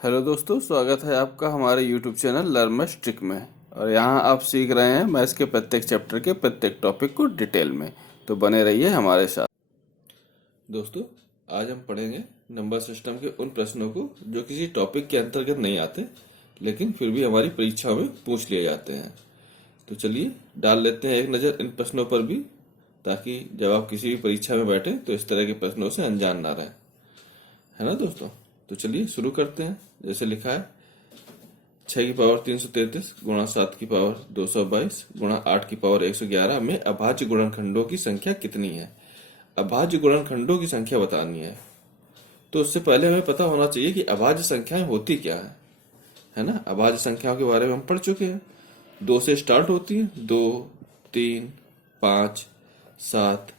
Hello दोस्तों, स्वागत है आपका हमारे YouTube channel learn maths trick में। और यहाँ आप सीख रहे हैं मैथ्स के प्रत्येक चैप्टर के प्रत्येक टॉपिक को डिटेल में। तो बने रहिए हमारे साथ। दोस्तों, आज हम पढ़ेंगे नंबर सिस्टम के उन प्रश्नों को जो किसी टॉपिक के अंतर्गत नहीं आते, लेकिन फिर भी हमारी परीक्षा में पूछ लिए जाते हैं। तो चलिए डाल लेते हैं एक नज़र इन प्रश्नों पर भी, ताकि जब आप किसी भी परीक्षा में बैठे तो इस तरह के प्रश्नों से अनजान ना रहें, है ना दोस्तों। तो चलिए शुरू करते हैं। जैसे लिखा है 6 की पावर 333 गुणा 7 की पावर 222 गुणा 8 की पावर 111 में अभाज्य गुणनखंडों की संख्या कितनी है। अभाज्य गुणनखंडों की संख्या बतानी है। तो उससे पहले हमें पता होना चाहिए कि अभाज्य संख्याएं होती क्या है ना। अभाज्य संख्याओं के बारे में हम पढ़ चुके हैं। 2 से स्टार्ट होती है, 2, 3, 5, 7,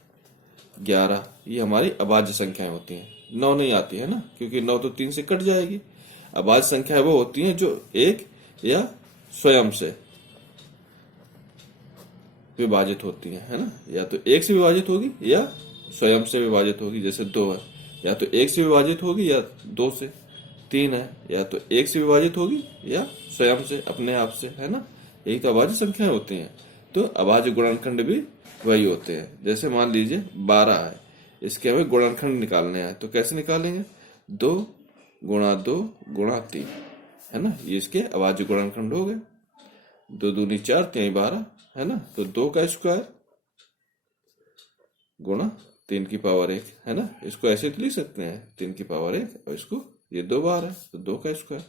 11, ये हमारी अभाज्य संख्याएं होती हैं। 9 नहीं आती है ना, क्योंकि 9 तो 3 से कट जाएगी। अभाज्य संख्याएं वो होती हैं जो एक या स्वयं से विभाजित होती हैं, है ना। या तो एक से विभाजित होगी या स्वयं से विभाजित होगी। जैसे 2 है, या तो एक से विभाजित होगी या 2 से। 3 है, या तो एक से विभाजित होगी या स्वयं से, अपने आप से, है ना। यही तो अभाज्य संख्याएं होती हैं। तो अभाज्य गुणनखंड भी वही होते हैं। जैसे मान लीजिए 12 है, इसके हमें गुणनखंड निकालने हैं। तो कैसे निकालेंगे? 2 गुणा 2 गुणा 3, है ना। ये इसके अभाज्य गुणनखंड हो गए। 2 दूनी 4, 3 12, है ना। तो 2 का स्क्वायर गुणा 3 की पावर 1, है ना। इसको ऐसे तो लिख सकते हैं 3 की पावर 1, और इसको ये 2 बार है तो 2 का स्क्वायर।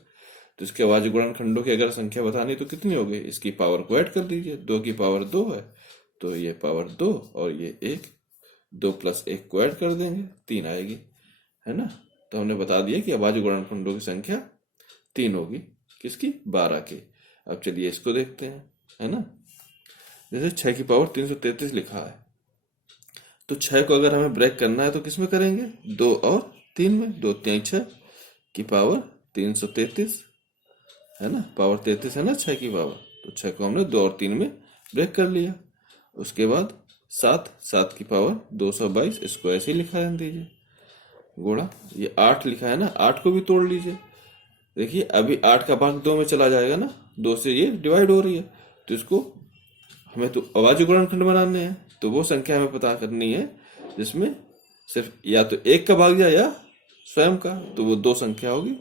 तो इसके अभाज्य गुणनखंडों की अगर संख्या बतानी तो कितनी होगी? इसकी पावर को ऐड कर दीजिए। 2 की पावर 2 है तो ये पावर 2 और ये 1, 2 प्लस 1 को ऐड कर देंगे, 3 आएगी, है ना। तो हमने बता दिया कि अभाज्य गुणनखंडों की संख्या 3 होगी। किसकी? 12 की। अब चलिए इसको देखते हैं, है ना। जैसे 6 की पावर 333 लिखा है, तो 6 को अगर हमें ब्रेक करना है तो किस में करेंगे? 2 और 3 में। 2 3 6 की पावर 333, है ना। पावर 33 है ना 6 की पावर। तो 6 को हमने 2 और 3 में ब्रेक कर लिया। उसके बाद 7 की पावर 222, इसको ऐसे ही लिखा रहने दीजिए। गुणा ये 8 लिखा है ना, 8 को भी तोड़ लीजिए। देखिए अभी 8 का भाग 2 में चला जाएगा ना, 2 से ये डिवाइड हो रही है। तो इसको हमें तो अभाज्य गुणनखंड बनाने हैं। तो वो संख्या हमें पता करनी है जिसमें सिर्फ या तो 1 का भाग जाए या स्वयं का। तो वो 2 संख्या होगी,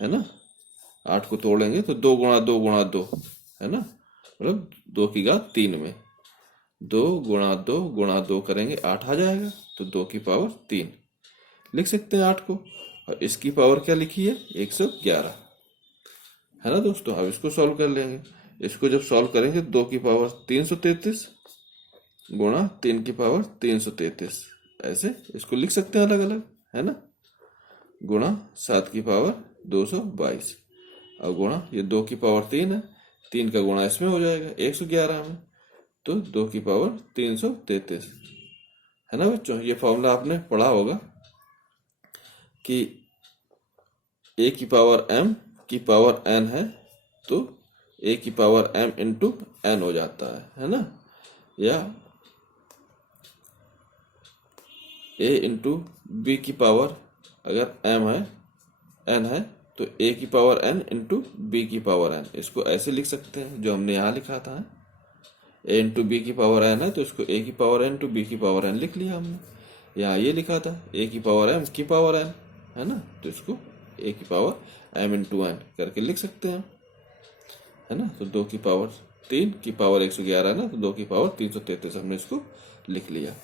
है ना। 8 को तोड़ेंगे तो 2 गुणा 2 गुणा 2, है ना। मतलब 2 की घात 3 में 2 गुणा 2 गुणा 2 करेंगे, 8 आ जाएगा। तो 2 की पावर 3 लिख सकते हैं 8 को। और इसकी पावर क्या लिखी है? 111, है ना दोस्तों। अब इसको सॉल्व कर लेंगे। इसको जब सॉल्व करेंगे 2 की पावर 333 गुणा 3 की पावर 333, ऐसे इसको लिख सकते हैं अलग अलग, है ना। गुणा 7 की पावर 222, और गुणा ये 2 की पावर 3 है, 3 का गुणा इसमें हो जाएगा 111 में। तो 2 की पावर 333, है ना बच्चों। ये फॉर्मूला आपने पढ़ा होगा कि a की पावर m की पावर n है तो a की पावर m इंटू n हो जाता है ना। या a इंटू b की पावर अगर m है, n है, तो a की पावर n इंटू b की पावर n, इसको ऐसे लिख सकते हैं जो हमने यहाँ लिखा था। a इंटू बी की पावर n है तो इसको a की पावर n इंटू बी की पावर n लिख लिया हमने। यहाँ ये लिखा था a की पावर m की पावर n, है ना। तो इसको a की पावर m इंटू n करके लिख सकते हैं, है ना। तो 2 की पावर 3 की पावर 111 है ना, तो 2 की पावर 333 हमने इसको लिख लिया।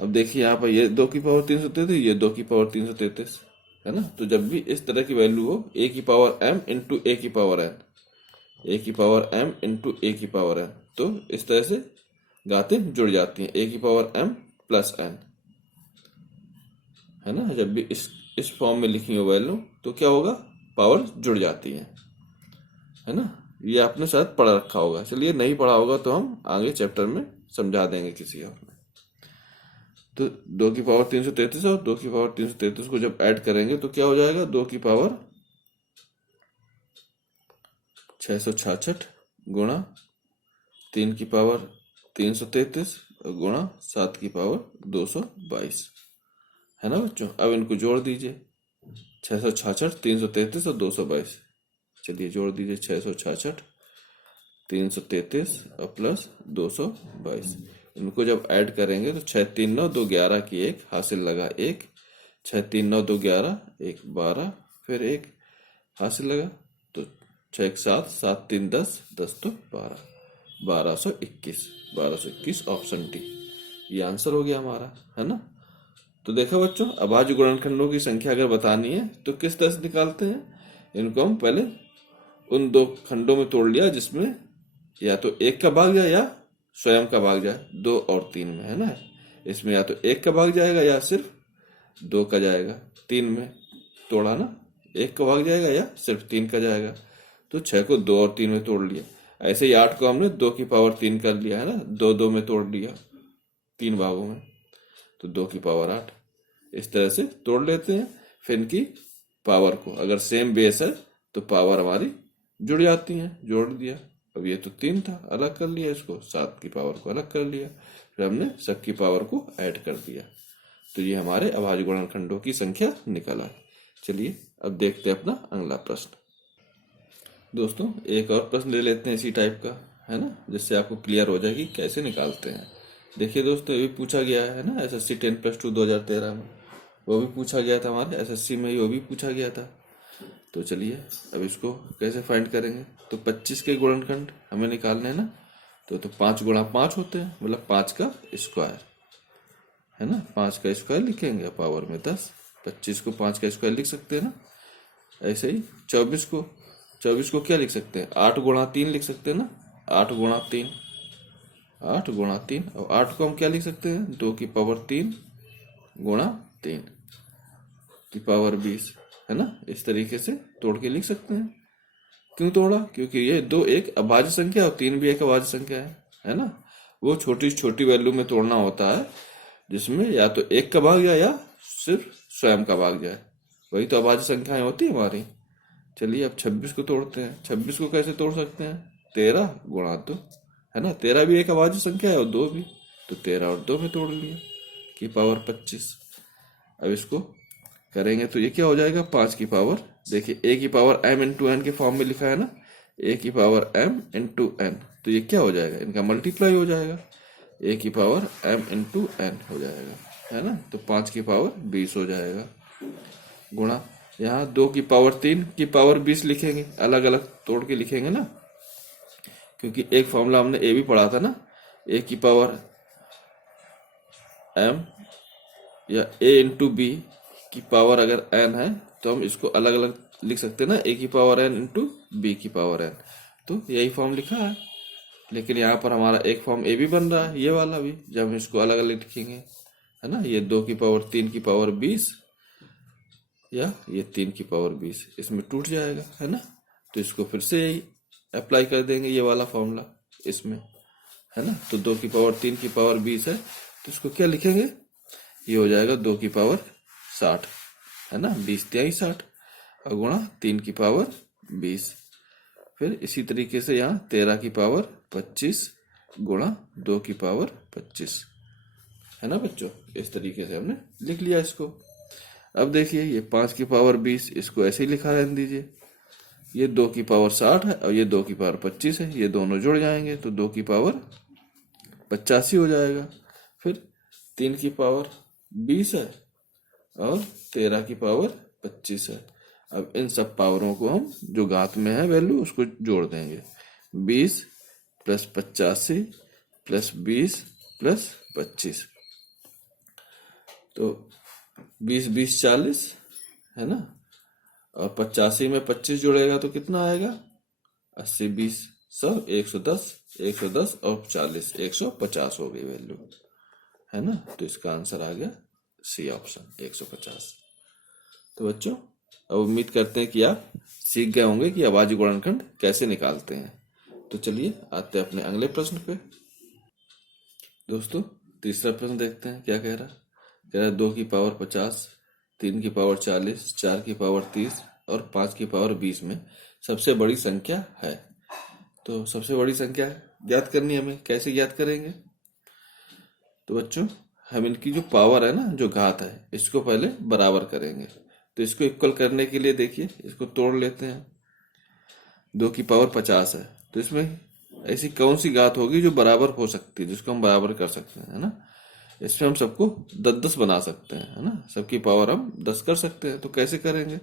अब देखिए यहाँ पर ये 2 की पावर 333, ये 2 की पावर 333, है ना। तो जब भी इस तरह की वैल्यू हो, a की पावर m इंटू a की पावर n, a की पावर m इंटू a की पावर n, तो इस तरह से घातें जुड़ जाती हैं। a की पावर m प्लस n, है ना। जब भी इस फॉर्म में लिखी हो वैल्यू तो क्या होगा? पावर जुड़ जाती है ना। ये आपने शायद पढ़ा रखा होगा। चलिए नहीं पढ़ा होगा तो हम आगे चैप्टर में समझा देंगे किसी और में। तो 2 की पावर 333 और 2 की पावर 333 को जब ऐड करेंगे तो क्या हो जाएगा? 2 की पावर 666 गुणा 3 की पावर 333 गुणा 7 की पावर 222, है ना बच्चों। अब इनको जोड़ दीजिए। 666, 333 और 222। चलिए जोड़ दीजिए 666, 333 और प्लस 222। इनको जब ऐड करेंगे तो 6 3 9 2 11 की एक हासिल लगा 1, 6 3 9 2 11 1 12, फिर 1 हासिल लगा तो 6 1 7 7 3 10 10 तो 12, 1221 ऑप्शन डी ये आंसर हो गया हमारा, है ना। तो देखा बच्चों, अभाज्य गुणनखंडों की संख्या अगर बतानी है तो किस तरह से निकालते हैं। इनको हम पहले उन दो खंडों में तोड़ लिया जिसमें या तो 1 का भाग जाए या स्वयं का भाग जाए, 2 और 3 में, है ना। इसमें या तो 1 का भाग जाएगा या सिर्फ 2 का जाएगा। 3 में तोड़ा ना, 1 का भाग जाएगा या सिर्फ 3 का जाएगा। तो 6 को 2 और 3 में तोड़ लिया। ऐसे ही 8 को हमने 2 की पावर 3 कर लिया, है ना, 2 2 में तोड़ लिया 3 भागों में, तो 2 की पावर 8। इस तरह से तोड़ लेते हैं। फिर इनकी पावर को अगर सेम बेस है तो पावर हमारी जुड़ जाती है, जोड़ दिया। अब ये तो 3 था, अलग कर लिया इसको, 7 की पावर को अलग कर लिया, फिर हमने सबकी पावर को ऐड कर दिया। तो ये हमारे अभाज्य गुणनखंडों की संख्या निकल आई। चलिए अब देखते हैं अपना अगला प्रश्न। दोस्तों एक और प्रश्न ले लेते हैं इसी टाइप का, है ना, जिससे आपको क्लियर हो जाए कि कैसे निकालते हैं। देखिए दोस्तों, ये भी पूछा गया है ना एसएससी 10+2 2013 में, वो भी पूछा गया था हमारे एसएससी में ही, वो भी पूछा गया था। तो चलिए अब इसको कैसे फाइंड करेंगे। तो 25 के गुणनखंड हमें निकालने हैं ना, तो 5 गुणा 5 होते हैं, मतलब 5 का स्क्वायर, है ना। 5 का स्क्वायर लिखेंगे पावर में 10। 25 को 5 का स्क्वायर लिख सकते हैं ना। ऐसे ही 24 को क्या लिख सकते हैं, 8 गुणा 3 लिख सकते हैं ना। 8 गुणा 3, 8 गुणा 3। और 8 को हम क्या लिख सकते हैं, 2 की पावर 3 गुणा 3 की पावर 20, है ना। इस तरीके से तोड़ के लिख सकते हैं। क्यों तोड़ा, क्योंकि ये 2 एक अभाज्य संख्या और 3 भी एक अभाज्य संख्या है ना। वो छोटी छोटी वैल्यू में तोड़ना होता है जिसमें या तो 1 का भाग जाए या सिर्फ स्वयं का भाग जाए, वही तो अभाज्य संख्याएं होती है हमारी। चलिए अब 26 को तोड़ते हैं। 26 को कैसे तोड़ सकते हैं, 13 गुणा 2, है ना। 13 भी एक अभाज्य संख्या है और 2 भी, तो 13 और 2 में तोड़ लिए की पावर 25। अब इसको करेंगे तो ये क्या हो जाएगा, 5 की पावर, देखिए a की पावर m इंटू एन के फॉर्म में लिखा है ना, a की पावर m इंटू एन, तो ये क्या हो जाएगा, इनका मल्टीप्लाई हो जाएगा, a की पावर m इंटू एन हो जाएगा, है ना। तो 5 की पावर 20 हो जाएगा, गुणा यहाँ 2 की पावर 3 की पावर 20 लिखेंगे, अलग अलग तोड़ के लिखेंगे ना, क्योंकि एक फॉर्मूला हमने a भी पढ़ा था ना, a की पावर m या a इंटू बी की पावर अगर n है तो हम इसको अलग अलग लिख सकते हैं ना, a की पावर n इंटू बी की पावर n, तो यही फॉर्म लिखा है। लेकिन यहाँ पर हमारा एक फॉर्म a भी बन रहा है, ये वाला भी, जब हम इसको अलग अलग लिखेंगे, है ना। ये 2 की पावर 3 की पावर 20 या ये 3 की पावर 20 इसमें टूट जाएगा, है ना। तो इसको फिर से यही अप्लाई कर देंगे, ये वाला फॉर्मूला इसमें, है ना। तो 2 की पावर 3 की पावर 20 है, तो इसको क्या लिखेंगे, ये हो जाएगा 2 की पावर 60, है ना, 20 तिहाई 60 और गुणा 3 की पावर 20। फिर इसी तरीके से यहाँ 13 की पावर 25 गुणा 2 की पावर 25, है ना बच्चों। इस तरीके से हमने लिख लिया इसको। अब देखिए ये 5 की पावर 20, इसको ऐसे ही लिखा रहने दीजिए। ये 2 की पावर 60 है और ये 2 की पावर 25 है, ये दोनों जुड़ जाएंगे तो 2 की पावर 85 हो जाएगा। फिर 3 की पावर 20 है और 13 की पावर 25 है। अब इन सब पावरों को हम जो घात में है वैल्यू उसको जोड़ देंगे, 20 प्लस 85 प्लस 20 प्लस 25, तो 20 20 40, है ना। और 85 में 25 जोड़ेगा तो कितना आएगा, 80 20 100 110 110 और 40 150 हो गई वैल्यू, है ना। तो इसका आंसर आ गया सी ऑप्शन 150। तो बच्चों अब उम्मीद करते हैं कि आप सीख गए होंगे कि अभाज्य गुणनखंड कैसे निकालते हैं। तो चलिए आते हैं अपने अगले प्रश्न पे। दोस्तों तीसरा प्रश्न देखते हैं क्या कह रहा है। 2 की पावर 50, 3 की पावर 40, 4 की पावर 30 और 5 की पावर 20 में सबसे बड़ी संख्या है। तो सबसे बड़ी संख्या ज्ञात करनी है हमें, कैसे ज्ञात करेंगे। तो बच्चों हम इनकी जो पावर है ना, जो घात है, इसको पहले बराबर करेंगे। तो इसको इक्वल करने के लिए देखिए इसको तोड़ लेते हैं। 2 की पावर 50 है, तो इसमें ऐसी कौन सी घात होगी जो बराबर हो सकती है, जिसको हम बराबर कर सकते हैं, है ना। इसमें हम सबको 10-10 बना सकते हैं, है ना। सबकी पावर हम 10 कर सकते हैं। तो कैसे करेंगे?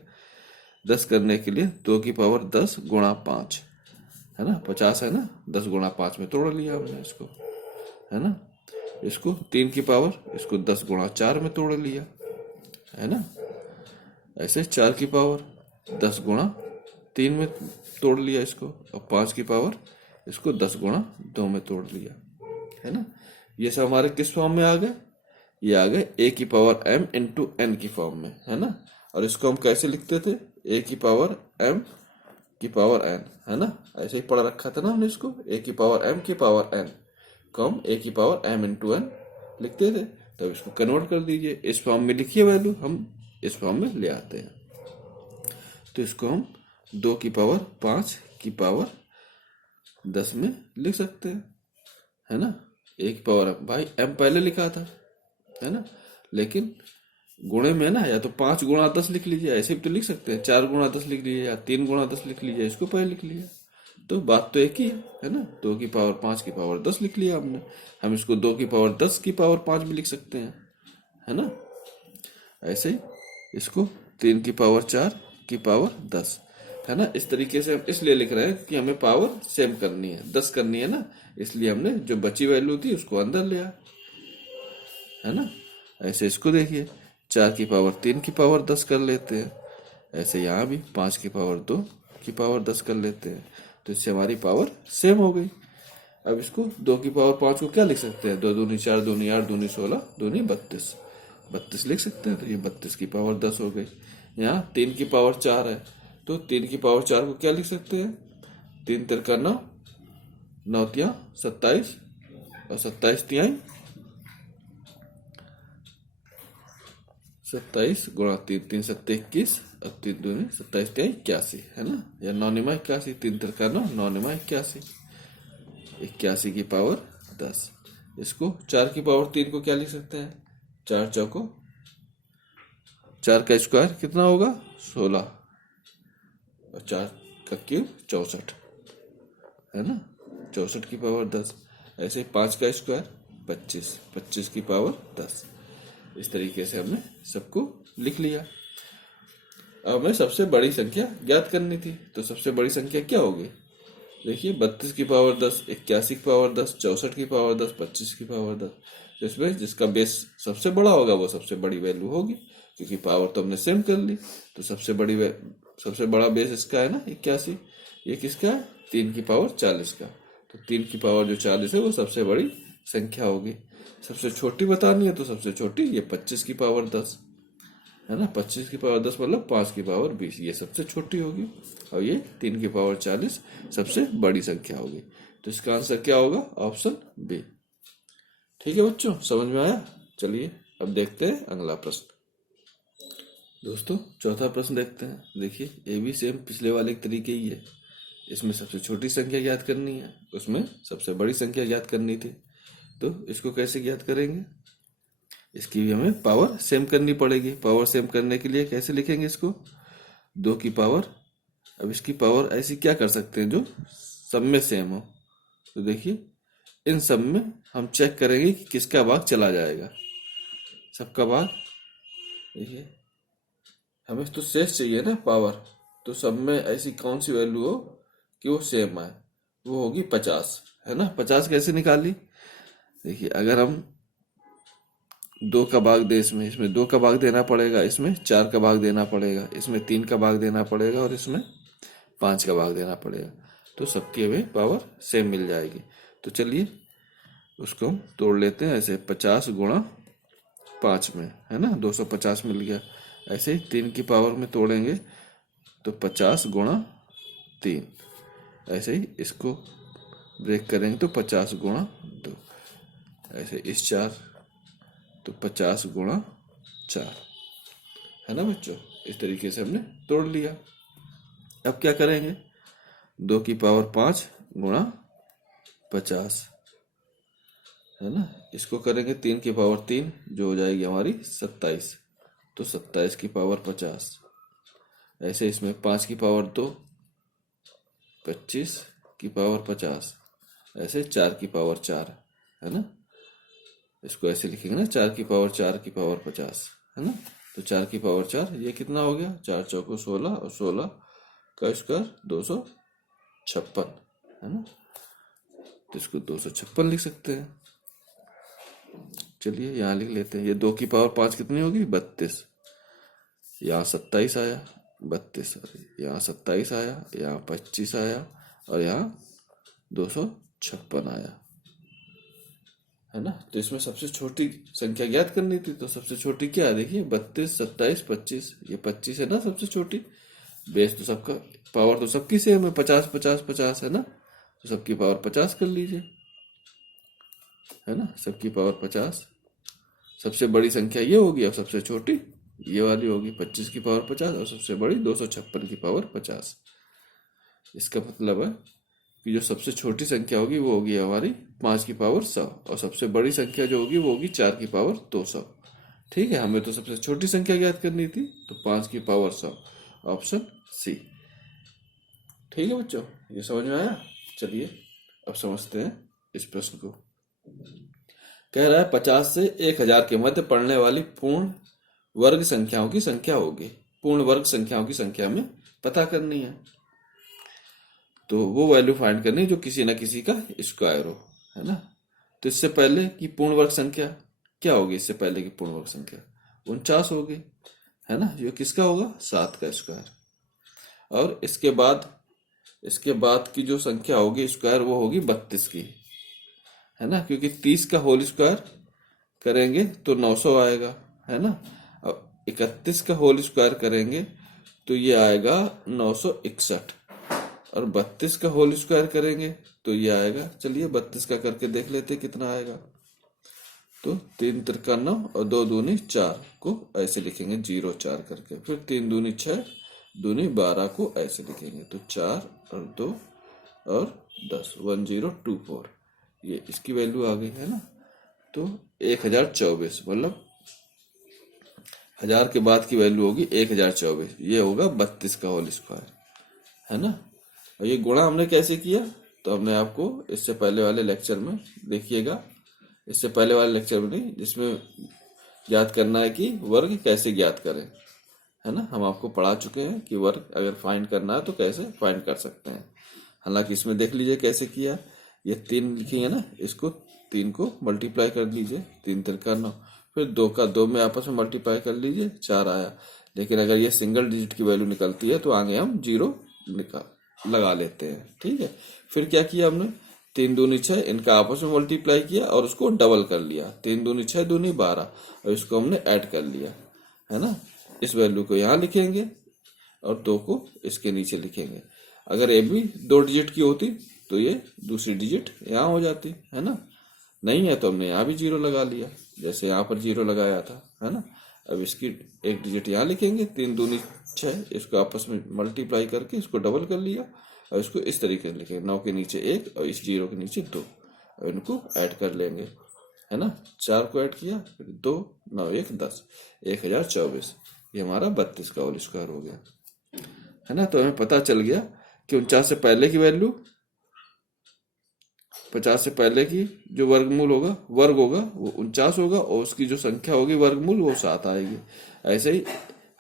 10 करने के लिए 2 की पावर 10 गुणा 5, है ना। 50 है ना, 10 गुणा 5 में तोड़ लिया हमने इसको, है ना। इसको 3 की पावर, इसको 10 गुणा 4 में तोड़ लिया, है ना। ऐसे 4 की पावर 10 गुणा 3 में तोड़ लिया इसको, और 5 की पावर इसको 10 गुणा 2 में तोड़ लिया, है ना। ये सब हमारे किस फॉर्म में आ गए? ये आ गए a की पावर m इंटू n की फॉर्म में, है ना। और इसको हम कैसे लिखते थे? a की पावर m की पावर n, है ना। ऐसे ही पढ़ रखा था ना हमने इसको, a की पावर m की पावर n को हम a की पावर m इंटू n लिखते थे। तब इसको कन्वर्ट कर दीजिए, इस फॉर्म में लिखिए वैल्यू, हम इस फॉर्म में ले आते हैं। तो इसको हम 2 की पावर 5 की पावर 10 में लिख सकते हैं, है ना। एक पावर भाई m पहले लिखा था, है ना, लेकिन गुणे में ना, या तो 5 गुणा 10 लिख लीजिए, ऐसे भी तो लिख सकते हैं, 4 गुणा 10 लिख लीजिए, या 3 गुणा 10 लिख लीजिए, इसको पहले लिख लिया। तो बात तो एक ही है ना। 2 की पावर 5 की पावर 10 लिख लिया हमने, हम इसको 2 की पावर 10 की पावर 5 भी लिख सकते हैं, है ना। ऐसे ही इसको 3 की पावर 4 की पावर 10, है ना। इस तरीके से हम इसलिए लिख रहे हैं कि हमें पावर सेम करनी है, 10 करनी है ना, इसलिए हमने जो बची वैल्यू थी उसको अंदर लिया, है ना। ऐसे इसको देखिए, 4 की पावर 3 की पावर 10 कर लेते हैं। ऐसे यहाँ भी 5 की पावर 2 की पावर 10 कर लेते हैं। तो इससे हमारी पावर सेम हो गई। अब इसको 2 की पावर 5 को क्या लिख सकते हैं? 2 दूनी 4, दूनी 8, दूनी 16, दूनी 32, 32 लिख सकते हैं। तो ये 32 की पावर 10 हो गई। यहाँ 3 की पावर 4 है, तो 3 की पावर 4 को क्या लिख सकते हैं? 3 तिरका 9, 9 तिया 27, और 27 तिहाई 27 गुणा 3, 3 सत्ते 21, और 3 दूनी 27 तिहाई 81, है ना। या 9 निमा 81, 3 तिरका 9, 9 निमा 81, 81 की पावर 10। इसको 4 की पावर 3 को क्या लिख सकते हैं? 4 चौको 4 का स्क्वायर कितना होगा? 16, और 4 का क्यूब 64, है ना। 64 की पावर 10। ऐसे 5 का स्क्वायर 25, 25 की पावर 10। इस तरीके से हमने सबको लिख लिया। अब हमें सबसे बड़ी संख्या ज्ञात करनी थी, तो सबसे बड़ी संख्या क्या होगी? देखिए, 32 की पावर 10, 81 की पावर 10, 64 की पावर 10, 25 की पावर 10। इसमें जिसका बेस सबसे बड़ा होगा वो सबसे बड़ी वैल्यू होगी, क्योंकि पावर तो हमने सेम कर ली। तो सबसे बड़ा बेस इसका है ना 81। ये किसका है? 3 की पावर 40 का। तो 3 की पावर जो 40 है वो सबसे बड़ी संख्या होगी। सबसे छोटी बतानी है तो सबसे छोटी ये 25 की पावर 10, है ना। 25 की पावर 10 मतलब 5 की पावर 20, ये सबसे छोटी होगी, और ये 3 की पावर 40 सबसे बड़ी संख्या होगी। तो इसका आंसर क्या होगा? Option B. ठीक है बच्चों, समझ में आया? चलिए अब देखते हैं अगला प्रश्न। दोस्तों, चौथा प्रश्न देखते हैं। देखिए, ये भी सेम पिछले वाले तरीके ही है। इसमें सबसे छोटी संख्या ज्ञात करनी है, उसमें सबसे बड़ी संख्या ज्ञात करनी थी। तो इसको कैसे ज्ञात करेंगे? इसकी भी हमें पावर सेम करनी पड़ेगी। पावर सेम करने के लिए कैसे लिखेंगे इसको? 2 की पावर, अब इसकी पावर ऐसी क्या कर सकते हैं जो सब में सेम हो। तो देखिए, इन सब में हम चेक करेंगे कि किसका भाग चला जाएगा। सबका भाग, देखिए हमें तो शेष चाहिए ना पावर, तो सब में ऐसी कौन सी वैल्यू हो कि वो सेम आए? वो होगी 50, है ना। 50 कैसे निकाली? देखिए, अगर हम 2 का भाग दे, इसमें 2 का भाग देना पड़ेगा, इसमें 4 का भाग देना पड़ेगा, इसमें 3 का भाग देना पड़ेगा, और इसमें 5 का भाग देना पड़ेगा। तो सबकी हमें पावर सेम मिल जाएगी। तो चलिए उसको हम तोड़ लेते हैं। ऐसे 50 गुणा 5 में, है ना, 250 मिल गया। ऐसे ही 3 की पावर में तोड़ेंगे तो 50 गुणा 3। ऐसे ही इसको ब्रेक करेंगे तो 50 गुणा 2। ऐसे इस 4 तो 50 गुणा 4, है ना बच्चों। इस तरीके से हमने तोड़ लिया। अब क्या करेंगे? 2 की पावर 5 गुणा 50, है ना। इसको करेंगे 3 की पावर 3, जो हो जाएगी हमारी 27। तो 27 की पावर 50, ऐसे इसमें 5 की पावर 2, 25 की पावर 50, ऐसे 4 की पावर 4, है ना। इसको ऐसे लिखेंगे ना, 4 की पावर 4 की पावर 50, है ना। तो 4 की पावर 4, ये कितना हो गया, 4 चौको 16 और 16 का स्क्वायर 256, है ना। तो इसको 256 लिख सकते हैं। चलिए यहाँ लिख लेते हैं। ये 2 की पावर 5 कितनी होगी, 32। यहाँ 27 आया, 32, यहाँ 27 आया, यहाँ 25 आया और यहाँ 256 आया, है ना। तो इसमें सबसे छोटी संख्या ज्ञात करनी थी, तो सबसे छोटी क्या है, देखिए 32, 27, 25, ये 25 है ना सबसे छोटी। बेस तो सबका, पावर तो सबकी सेम है, 50 50 50, है ना। तो सबकी पावर 50 कर लीजिए, है ना। सबकी पावर 50, सबसे बड़ी संख्या ये होगी और सबसे छोटी ये वाली होगी, 25 की पावर 50 और सबसे बड़ी 256 की पावर 50। इसका मतलब है कि जो सबसे छोटी संख्या होगी वो होगी हमारी 5 की पावर 100 और सबसे बड़ी संख्या जो होगी वो होगी 4 की पावर 200। ठीक है, हमें तो सबसे छोटी संख्या ज्ञात करनी थी, तो 5 की पावर 100, ऑप्शन सी। ठीक है बच्चों, ये समझ में आया। चलिए अब समझते हैं इस प्रश्न को। कह रहा है 50 से 1000 के मध्य पड़ने वाली पूर्ण वर्ग संख्याओं की संख्या होगी। पूर्ण वर्ग संख्याओं की संख्या में पता करनी है, तो वो वैल्यू फाइंड करनी है जो किसी ना किसी का स्क्वायर हो, है ना। तो इससे पहले की पूर्ण वर्ग संख्या क्या होगी, इससे पहले की पूर्ण वर्ग संख्या 49 होगी, है ना। जो किसका होगा, 7 का स्क्वायर। और इसके बाद की जो संख्या होगी स्क्वायर वो होगी 32 की, है ना, क्योंकि 30 का होल स्क्वायर करेंगे तो 900 आएगा, है ना। अब 31 का होल स्क्वायर करेंगे तो ये आएगा 961, और 32 का होल स्क्वायर करेंगे तो ये आएगा, चलिए 32 का करके देख लेते कितना आएगा। तो 3 तिरका 9 और 2 दूनी 4 को ऐसे लिखेंगे 0 4 करके, फिर 3 दूनी 6 दूनी 12 को ऐसे लिखेंगे, तो 4 और 2 और 10, 1024, ये इसकी वैल्यू आ गई, है ना। तो 1024 मतलब 1000 के बाद की वैल्यू होगी 1024, ये होगा 32 का होल स्क्वायर, है ना। और ये गुणा हमने कैसे किया, तो हमने आपको इससे पहले वाले लेक्चर में देखिएगा, इससे पहले वाले लेक्चर में नहीं, जिसमें ज्ञात करना है कि वर्ग कैसे ज्ञात करें, है ना। हम आपको पढ़ा चुके हैं कि वर्ग अगर फाइंड करना है तो कैसे फाइंड कर सकते हैं। हालांकि इसमें देख लीजिए कैसे किया, ये 3 लिखेंगे ना, इसको 3 को मल्टीप्लाई कर लीजिए, 3 तिरका 9, फिर 2 का 2 में आपस में मल्टीप्लाई कर लीजिए, 4 आया। लेकिन अगर ये सिंगल डिजिट की वैल्यू निकलती है तो आगे हम 0 लगा लेते हैं, ठीक है। फिर क्या किया हमने, 3 दूनी 6, इनका आपस में मल्टीप्लाई किया और उसको डबल कर लिया, 3 दूनी 6 दूनी 12, और इसको हमने ऐड कर लिया, है ना। इस वैल्यू को यहाँ लिखेंगे और 2 को इसके नीचे लिखेंगे। अगर ये भी 2 डिजिट की होती तो ये दूसरी डिजिट यहाँ हो जाती, है ना। नहीं है तो हमने यहाँ भी 0 लगा लिया, जैसे यहाँ पर 0 लगाया था, है ना। अब इसकी एक डिजिट यहाँ लिखेंगे, 3 दूनी 6, इसको आपस में मल्टीप्लाई करके इसको डबल कर लिया और इसको इस तरीके से लिखेंगे, 9 के नीचे 1 और इस 0 के नीचे 2, और इनको ऐड कर लेंगे, है ना। 4 को ऐड किया, फिर 2 9 1 10, 1024, ये हमारा 32 का होल स्क्वायर हो गया, है ना। तो हमें पता चल गया कि 49 से पहले की वैल्यू, 50 से पहले की जो वर्ग होगा वो 49 होगा, और उसकी जो संख्या होगी वर्गमूल वो 7 आएगी। ऐसे ही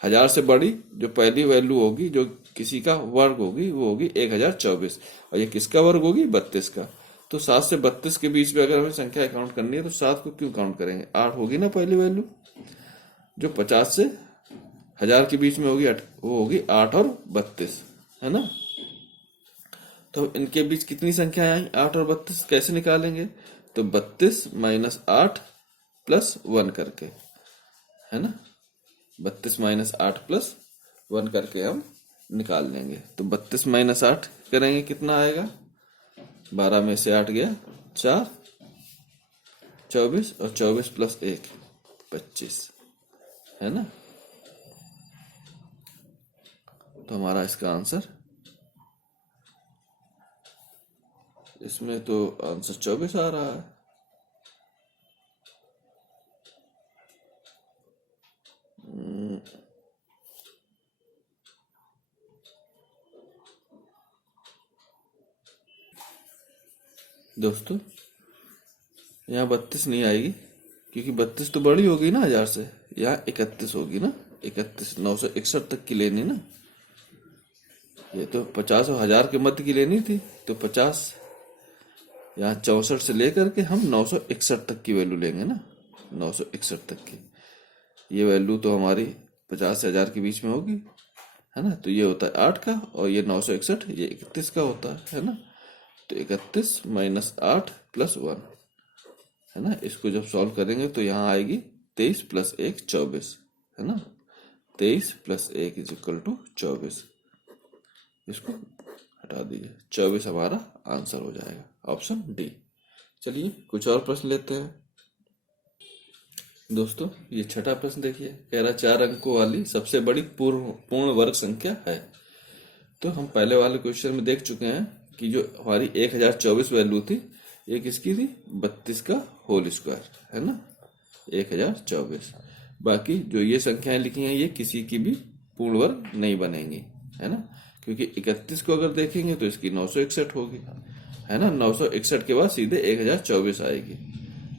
1000 से बड़ी जो पहली वैल्यू होगी जो किसी का वर्ग होगी वो होगी 1024, और ये किसका वर्ग होगी, 32 का। तो 7 से 32 के बीच में अगर हमें संख्या काउंट करनी है तो 7 को क्यों काउंट करेंगे, 8 होगी ना पहली वैल्यू। जो 50 से 1000 के बीच में होगी वो होगी 8 और 32, है ना। तो इनके बीच कितनी संख्या आई, 8 और 32, कैसे निकालेंगे, तो 32 माइनस 8 प्लस 1 करके, है ना। 32 माइनस 8 प्लस 1 करके हम निकाल लेंगे। तो 32 माइनस 8 करेंगे कितना आएगा, 12 में से 8 गया 4, 24, और 24 प्लस 1 25, है ना। तो हमारा इसका आंसर, इसमें तो आंसर 24 आ रहा है। दोस्तों यहाँ 32 नहीं आएगी, क्योंकि 32 तो बड़ी होगी ना 1000 से। यहाँ 31 होगी ना, 31 961 तक की लेनी ना। ये तो 50 और 1000 के मध्य की लेनी थी, तो 50 यहाँ 64 से लेकर के हम 961 तक की वैल्यू लेंगे ना, 961 तक की। ये वैल्यू तो हमारी 50 से 1000 के बीच में होगी, है ना। तो ये होता है 8 का, और ये 961 ये 31 का होता है ना। तो 31 माइनस 8 प्लस 1, है ना। इसको जब सॉल्व करेंगे तो यहाँ आएगी 23 प्लस 1 24, है ना। 23 प्लस 1 इज इक्वल टू 24। इसको हटा दीजिए, 24 हमारा आंसर हो जाएगा, ऑप्शन डी। चलिए कुछ और प्रश्न लेते हैं। दोस्तों ये छठा प्रश्न देखिए, कह रहा 4 अंकों वाली सबसे बड़ी पूर्ण वर्ग संख्या है। तो हम पहले वाले क्वेश्चन में देख चुके हैं कि जो हमारी 1024 वैल्यू थी, ये किसकी थी, 32 का होल स्क्वायर, है ना, 1024। बाकी जो ये संख्याएं लिखी हैं ये किसी की भी पूर्ण वर्ग नहीं बनेंगी, है ना, क्योंकि 31 को अगर देखेंगे तो इसकी 961 होगी, है ना। 961 के बाद सीधे 1024 आएगी,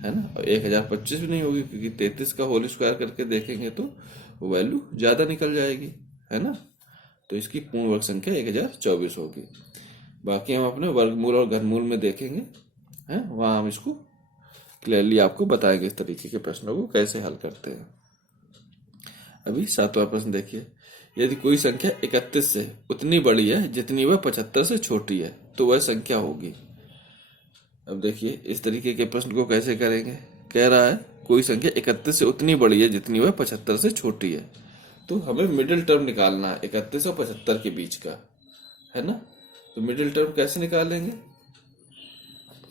है ना। और 1025 भी नहीं होगी, क्योंकि 33 का होल स्क्वायर करके देखेंगे तो वो वैल्यू ज्यादा निकल जाएगी, है ना। तो इसकी पूर्ण वर्ग संख्या 1024 होगी। बाकी हम अपने वर्गमूल और घनमूल में देखेंगे, हैं, वहां हम इसको क्लियरली आपको बताएंगे इस तरीके के प्रश्नों को कैसे हल करते हैं। अभी 7वां प्रश्न देखिए, यदि कोई संख्या 31 से उतनी बड़ी है जितनी वह 75 से छोटी है तो वह संख्या होगी। अब देखिए इस तरीके के प्रश्न को कैसे करेंगे। कह रहा है कोई संख्या 31 से उतनी बड़ी है जितनी वह 75 से छोटी है, तो हमें मिडिल टर्म निकालना है 31 और 75 के बीच का, है ना। तो मिडिल टर्म कैसे निकालेंगे,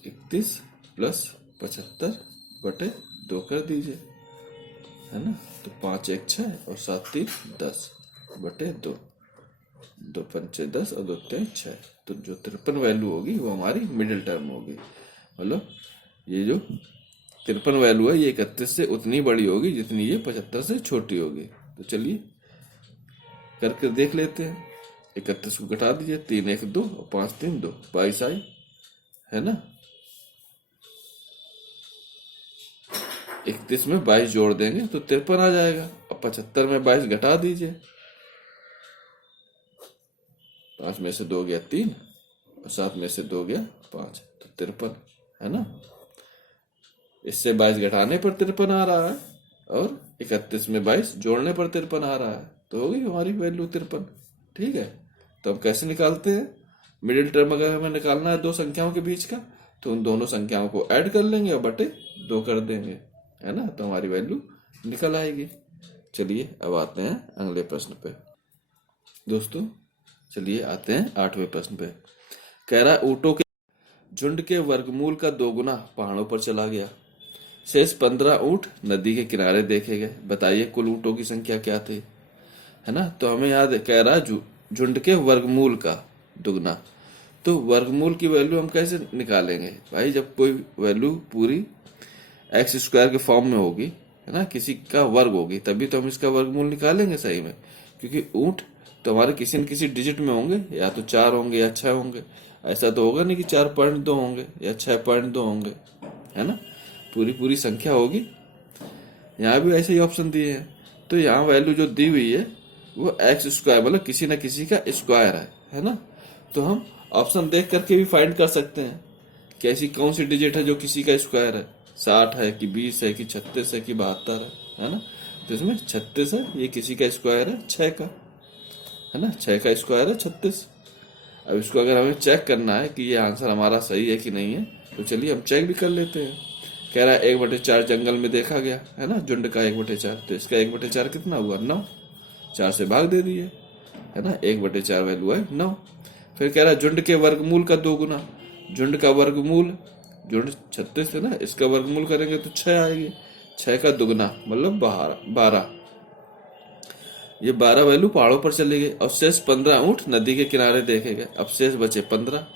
31 प्लस 75 बटे 2 कर दीजिए, है ना। तो 5 1 6 और 7 3 10 बटे 2, 2 पंचे 10 और 2 3 6। तो जो 53 वैल्यू होगी वो हमारी मिडिल टर्म होगी। मतलब ये जो 53 वैल्यू है ये 31 से उतनी बड़ी होगी जितनी ये 75 से छोटी होगी। तो चलिए करके देख लेते हैं। 31 को घटा दीजिए, 3 1 2 और 5 3 2, 22 आई, है ना। 31 में 22 जोड़ देंगे तो 53 आ जाएगा। और 75 में 22 घटा दीजिए, 5 में से 2 गया 3 और 7 में से 2 गया 5, तो 53, है ना। इससे 22 घटाने पर 53 आ रहा है और 31 में 22 जोड़ने पर 53 आ रहा है, तो होगी हमारी वैल्यू 53। ठीक है, तो अब कैसे निकालते हैं मिडिल टर्म। अगर हमें निकालना है दो संख्याओं के बीच का, तो उन दोनों संख्याओं को ऐड कर लेंगे और बटे 2 कर देंगे, है ना। तो हमारी वैल्यू निकल आएगी। चलिए अब आते हैं अगले प्रश्न पे। दोस्तों चलिए आते हैं 8वें प्रश्न पे। कह रहा ऊंटों के झुंड के वर्गमूल का 2 गुना पहाड़ों पर चला गया। शेष 15 ऊंट नदी के किनारे देखे गए। बताइए कुल ऊंटों की संख्या क्या थी, है ना। तो हमें याद कह रहा है झुंड के वर्गमूल का दुगना। तो वर्गमूल की वैल्यू हम कैसे निकालेंगे भाई, जब कोई वैल्यू पूरी एक्स स्क्वायर के फॉर्म में होगी, है ना, किसी का वर्ग होगी, तभी तो हम इसका वर्गमूल निकालेंगे सही में। क्योंकि ऊंट तो हमारे किसी न किसी डिजिट में होंगे, या तो 4 होंगे या 6 होंगे। ऐसा तो होगा नहीं कि 4.2 होंगे या 6.2 होंगे, है ना। पूरी पूरी संख्या होगी। यहाँ भी ऐसे ही ऑप्शन दिए हैं। तो यहाँ वैल्यू जो दी हुई है वो एक्स स्क्वायर, मतलब किसी न किसी का स्क्वायर है ना। तो हम ऑप्शन देख करके भी फाइंड कर सकते हैं कि ऐसी कौन सी डिजिट है जो किसी का स्क्वायर है। 60 है कि 20 है कि 36 है कि 72 है ना। तो इसमें 36 है, ये किसी का स्क्वायर है 6 का, है ना। 6 का स्क्वायर है 36। अब इसको अगर हमें चेक करना है कि ये आंसर हमारा सही है कि नहीं है, तो चलिए हम चेक भी कर लेते हैं। कह रहा है 1/4 जंगल में देखा गया, है ना, झुंड का 1/4। तो इसका 1/4 कितना हुआ, 9। 4 से भाग दे दिए, है ना। 1/4 वैल्यू है 9। फिर कह रहा है झुंड के वर्गमूल का 2 गुना। झुंड का वर्गमूल, झुंड 36 है ना, इसका वर्गमूल करेंगे तो 6 आएगी। 6 का दुगना मतलब 12। ये 12 वैल्यू पहाड़ों पर चले गए। और शेष 15 ऊंट नदी के किनारे देखे गए। अब शेष बचे 15,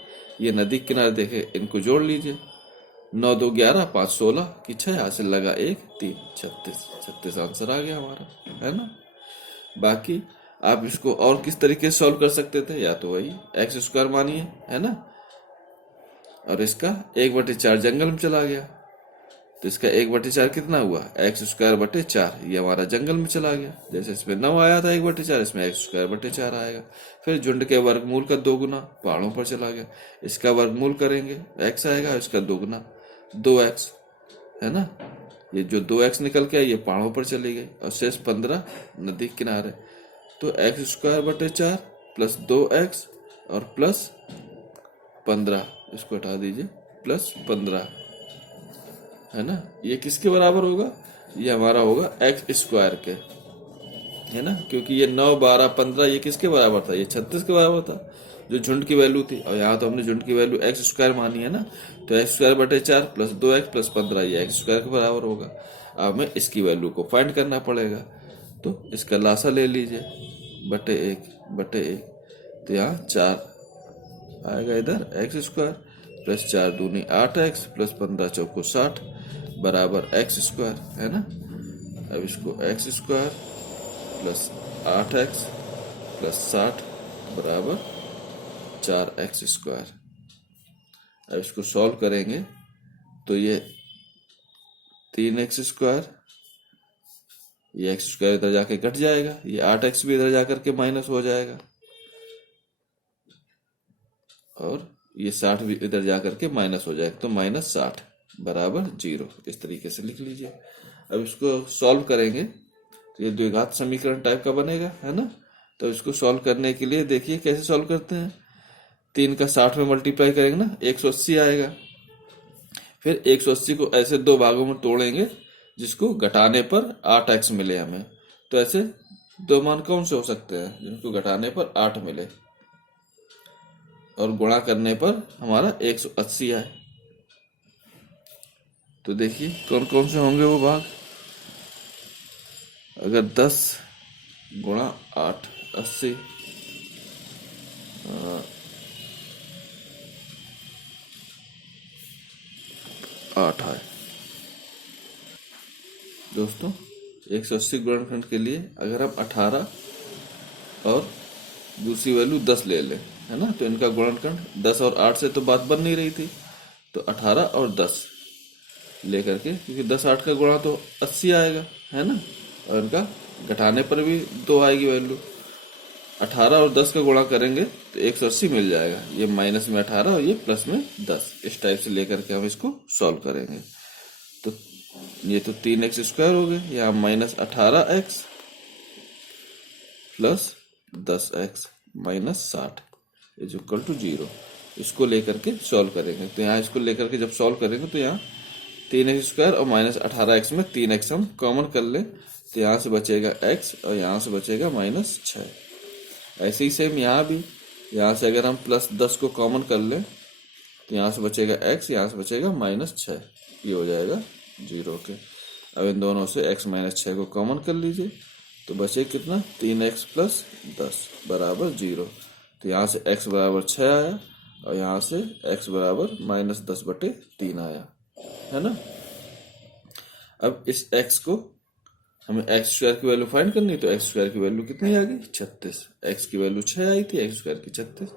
ये नदी के किनारे देखे, इनको जोड़ लीजिए। 9 2 11, 5 16 की 6 हासिल लगा 1 3 36 आंसर आ गया हमारा, है ना। बाकी आप इसको और किस तरीके से सॉल्व कर सकते थे, या तो वही एक्स स्क्वायर मानिए, है ना। और इसका 1/4 जंगल में चला गया। तो इसका 1/4 कितना हुआ, x²/4, ये हमारा जंगल में चला गया। जैसे इसमें 9 आया था 1/4, इसमें x²/4 आएगा। फिर झुंड के वर्गमूल का 2 गुना पहाड़ों पर चला गया। इसका वर्गमूल करेंगे, x आएगा, इसका 2 गुना 2x, है ना। ये जो 2x निकल के ये पहाड़ों पर चली गई और शेष 15 नदी किनारे। तो x²/4 प्लस 2x और प्लस 15, इसको हटा दीजिए, प्लस 15, है ना। ये किसके बराबर होगा, ये हमारा होगा x² के, है ना, क्योंकि ये 9, 12, 15 ये किसके बराबर था, ये 36 के बराबर था, जो झुंड की वैल्यू थी। और यहाँ तो हमने झुंड की वैल्यू x² मानी है ना, तो x²/4 प्लस 2x प्लस 15 ये x² के बराबर होगा। अब हमें इसकी वैल्यू को फाइंड करना पड़ेगा। तो इसका लासा ले लीजिए, /1/1, तो यहाँ 4 आएगा, इधर x² प्लस 4 दूनी 8x प्लस 15 चौको 60 बराबर x², है ना। अब इसको x² प्लस 8x प्लस 60 बराबर 4x²। अब इसको सॉल्व करेंगे तो ये 3x², ये x² इधर जाके घट जाएगा, ये 8x भी इधर जाकर के माइनस हो जाएगा, और ये 60 भी इधर जाकर के माइनस हो जाएगा, तो -60 बराबर 0, इस तरीके से लिख लीजिए। अब इसको सॉल्व करेंगे तो ये द्विघात समीकरण टाइप का बनेगा, है ना। तो इसको सॉल्व करने के लिए देखिए कैसे सॉल्व करते हैं। 3 का 60 में मल्टीप्लाई करेंगे ना, 180 आएगा। फिर 180 को ऐसे 2 भागों में तोड़ेंगे जिसको घटाने पर 8x मिले हमें। तो ऐसे 2 मान कौन से हो सकते हैं जिनको घटाने पर 8 मिले और गुणा करने पर हमारा 180 आए। तो देखिए कौन कौन से होंगे वो भाग। अगर 10 गुणा 8 80, 8 आए। दोस्तों 180 गुणनखंड के लिए अगर हम 18 और दूसरी वैल्यू 10 ले लें, है ना, तो इनका गुणनखंड 10 और 8 से तो बात बन नहीं रही थी, तो 18 और 10 लेकर के, क्योंकि 10 8 का गुणा तो 80 आएगा, है ना, और इनका घटाने पर भी 2 आएगी वैल्यू। 18 और 10 का गुणा करेंगे तो 180 मिल जाएगा। ये माइनस में 18 और ये प्लस में 10, इस टाइप से लेकर के हम इसको सॉल्व करेंगे। तो ये तो 3x² हो गए, यहाँ -18x plus 10x minus 60 is equal to 0। इसको लेकर के सॉल्व करेंगे। तो यहाँ इसको लेकर के जब सॉल्व करेंगे तो यहाँ 3x² और -18x में 3x हम कॉमन कर लें, तो यहाँ से बचेगा x और यहाँ से बचेगा -6। ऐसे ही सेम यहाँ भी, यहाँ से अगर हम +10 को कॉमन कर लें तो यहाँ से बचेगा x, यहाँ से बचेगा -6, ये हो जाएगा 0 के। अब इन दोनों से x -6 को कॉमन कर लीजिए, तो बचे कितना, 3x + 10 बराबर 0। तो यहाँ से x बराबर 6 आया और यहाँ से x बराबर -10/3 आया, है ना। अब इस x को हमें x² की वैल्यू फाइंड करनी, तो x² की वैल्यू कितनी आ गई, 36। x की वैल्यू 6 आई थी, x² की 36।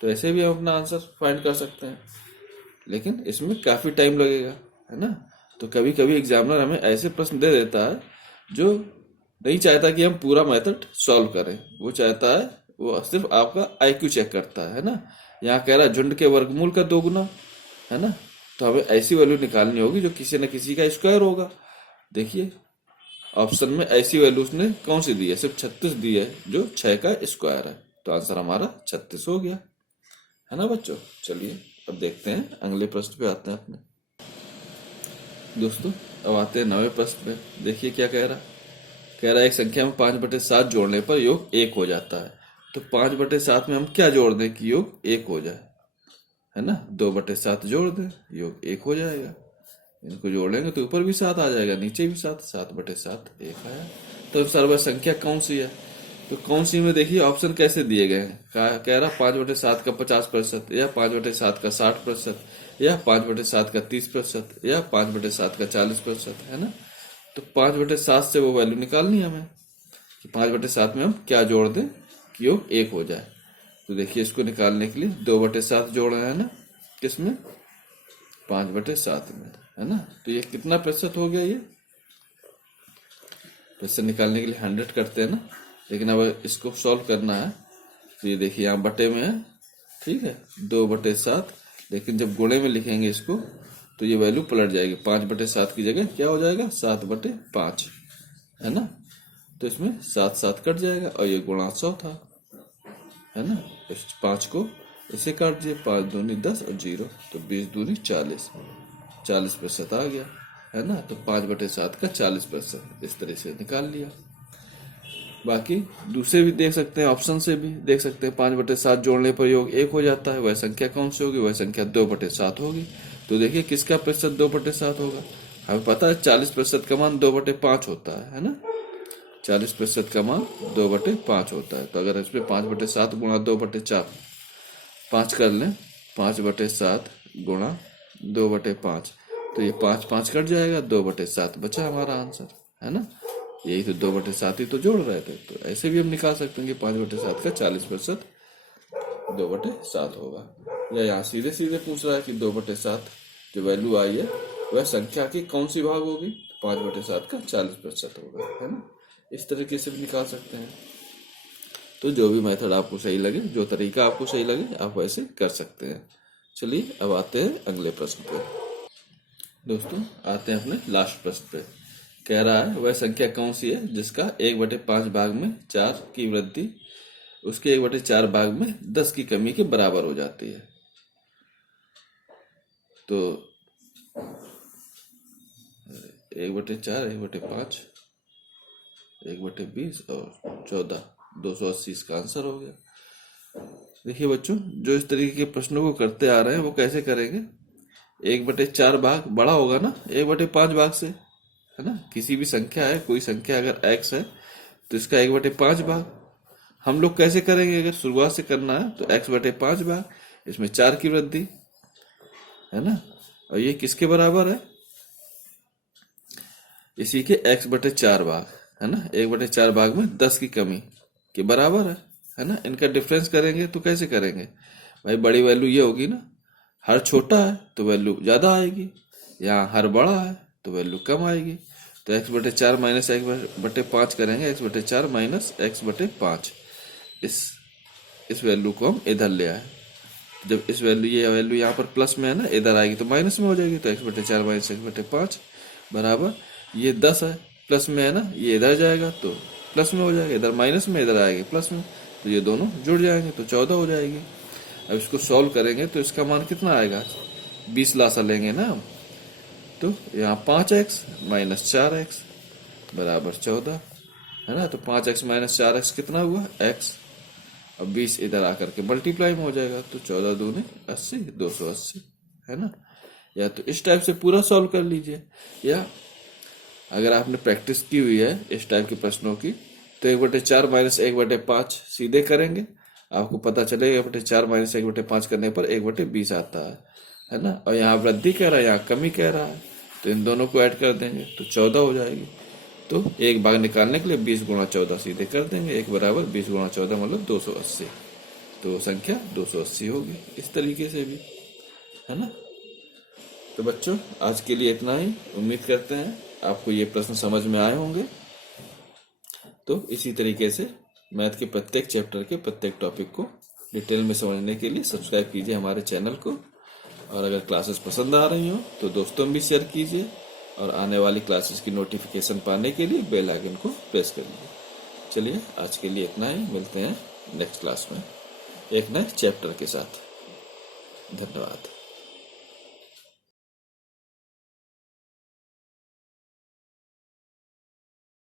तो ऐसे भी हम अपना आंसर फाइंड कर सकते हैं, लेकिन इसमें काफी टाइम लगेगा, है ना। तो कभी कभी एग्जामिनर हमें ऐसे प्रश्न दे देता है जो नहीं चाहता कि हम पूरा मेथड सॉल्व करें, वो चाहता है, वो सिर्फ आपका IQ चेक करता है ना। यहाँ कह रहा है झुंड के वर्गमूल का 2 गुना, है ना, तो हमें ऐसी वैल्यू निकालनी होगी जो किसी न किसी का स्क्वायर होगा। देखिए ऑप्शन में ऐसी वैल्यू उसने कौन सी दी है, सिर्फ 36 दी है जो 6 का स्क्वायर है। तो आंसर हमारा 36 हो गया, है ना बच्चों। चलिए अब देखते हैं अगले प्रश्न पे आते हैं अपने। दोस्तों अब आते हैं 9वें प्रश्न पे। देखिए क्या कह रहा है एक संख्या में 5/7 जोड़ने पर योग 1 हो जाता है। तो 5/7 में हम क्या जोड़ दें कि योग 1 हो जाए, है ना। 2/7 जोड़ दें, योग 1 हो जाएगा। इनको जोड़ेंगे तो ऊपर भी 7 आ जाएगा, नीचे भी 7, 7/7 1 आया। तो सर्व संख्या कौन सी है, तो कौन सी में देखिए ऑप्शन कैसे दिए गए हैं। कह रहा 5/7 का 50% या 5/7 का 60% या 5/7 का 30% या 5/7 का 40%, है ना। तो 5/7 से वो वैल्यू निकालनी है हमें कि 5/7 में हम क्या जोड़ दें कि योग 1 हो जाए। तो देखिए इसको निकालने के लिए 2/7 जोड़ रहे हैं ना, किसमें, 5/7 में, है ना। तो ये कितना प्रतिशत हो गया, ये प्रतिशत निकालने के लिए 100 करते हैं ना, लेकिन अब इसको सॉल्व करना है। तो ये देखिए यहाँ बटे में है, ठीक है, 2/7, लेकिन जब गुणे में लिखेंगे इसको तो ये वैल्यू पलट जाएगी, 5/7 की जगह क्या हो जाएगा 7/5, है ना। तो इसमें 7 कट जाएगा और ये गुणा 100 था, है ना। इस 5 को इसे काट दिए, 5 दूनी 10 और 0, तो 20 दूनी 40% आ गया, है ना। तो 5/7 का 40% इस तरह से निकाल लिया। बाकी दूसरे भी देख सकते हैं, ऑप्शन से भी देख सकते हैं। 5/7 जोड़ने पर योग 1 हो जाता है, वह संख्या कौन सी होगी, वह संख्या 2/7 होगी। तो देखिए किसका प्रतिशत 2/7 होगा, हमें पता है 40% का मान 2/5 होता है ना। 40% का मान 2/5 होता है। तो अगर इसमें 5/7 गुणा 2/4 5 कर लें, 5/7 गुणा 2/5, तो ये 5 कट जाएगा, 2/7 बचा हमारा आंसर, है ना। यही तो 2/7 ही तो जोड़ रहे थे। तो ऐसे भी हम निकाल सकते हैं कि 5/7 का 40% 2/7 होगा। या यहाँ सीधे सीधे पूछ रहा है कि 2/7 जो वैल्यू आई है वह संख्या की कौन सी भाग होगी, 5/7 का 40% होगा, है ना। इस तरीके से भी निकाल सकते हैं। तो जो भी मेथड आपको सही लगे, जो तरीका आपको सही लगे, आप वैसे कर सकते हैं। चलिए अब आते हैं अगले प्रश्न पे। दोस्तों आते हैं अपने लास्ट प्रश्न पे। कह रहा है वह संख्या कौन सी है जिसका 1/5 भाग में 4 की वृद्धि उसके 1/4 भाग में 10 की कमी के बराबर हो जाती है। तो 1/4, 1/5, 1/20 और 14, 280 इसका आंसर हो गया। देखिए बच्चों, जो इस तरीके के प्रश्नों को करते आ रहे हैं वो कैसे करेंगे, 1/4 भाग बड़ा होगा ना 1/5 भाग से, है ना। किसी भी संख्या है, कोई संख्या अगर x है तो इसका 1/5 भाग हम लोग कैसे करेंगे, अगर शुरुआत से करना है तो x/5 भाग, इसमें 4 की वृद्धि, है ना। और ये किसके बराबर है, इसी के x/4 भाग, है ना। 1/4 भाग में 10 की कमी के बराबर है ना। इनका डिफरेंस करेंगे तो कैसे करेंगे भाई, बड़ी वैल्यू ये होगी ना, हर छोटा है तो वैल्यू ज्यादा आएगी, यहाँ हर बड़ा है तो वैल्यू कम आएगी। तो x/4 माइनस 1/5 करेंगे, x/4 माइनस x/5, इस वैल्यू को हम इधर ले आए। जब इस वैल्यू, ये वैल्यू यहाँ पर प्लस में है ना, इधर आएगी तो माइनस में हो जाएगी। तो x/4 माइनस x/5 बराबर, ये 10 है, प्लस में है ना, ये इधर जाएगा तो प्लस में हो जाएगा, इधर माइनस में, इधर आएगी प्लस में, तो ये दोनों जुड़ जाएंगे तो 14 हो जाएगी। अब इसको सॉल्व करेंगे तो इसका मान कितना आएगा, 20 लासा लेंगे ना हम, तो यहाँ 5x माइनस 4x बराबर 14, है ना। तो 5x माइनस 4x कितना हुआ x, और 20 इधर आकर के मल्टीप्लाई में हो जाएगा, तो 14 दूनी 80, 280, है ना। या तो इस टाइप से पूरा सॉल्व कर लीजिए, या अगर आपने प्रैक्टिस की हुई है इस टाइप के प्रश्नों की तो 1/4 माइनस 1/5 सीधे करेंगे, आपको पता चलेगा 1/4 माइनस 1/5 करने पर 1/20 आता है ना। और यहाँ वृद्धि कह रहा है, यहाँ कमी कह रहा है, तो इन दोनों को ऐड कर देंगे तो 14 हो जाएगी। तो एक भाग निकालने के लिए 20 गुणा 14 सीधे कर देंगे, 1 बराबर 20 गुणा 14 मतलब 280, तो संख्या 280 होगी। इस तरीके से भी, है ना। तो बच्चों आज के लिए इतना ही, उम्मीद करते हैं आपको ये प्रश्न समझ में आए होंगे। तो इसी तरीके से मैथ के प्रत्येक चैप्टर के प्रत्येक टॉपिक को डिटेल में समझने के लिए सब्सक्राइब कीजिए हमारे चैनल को, और अगर क्लासेस पसंद आ रही हो तो दोस्तों में भी शेयर कीजिए, और आने वाली क्लासेस की नोटिफिकेशन पाने के लिए बेल आइकन को प्रेस करिए। चलिए आज के लिए इतना ही, मिलते हैं नेक्स्ट क्लास में एक नए चैप्टर के साथ। धन्यवाद।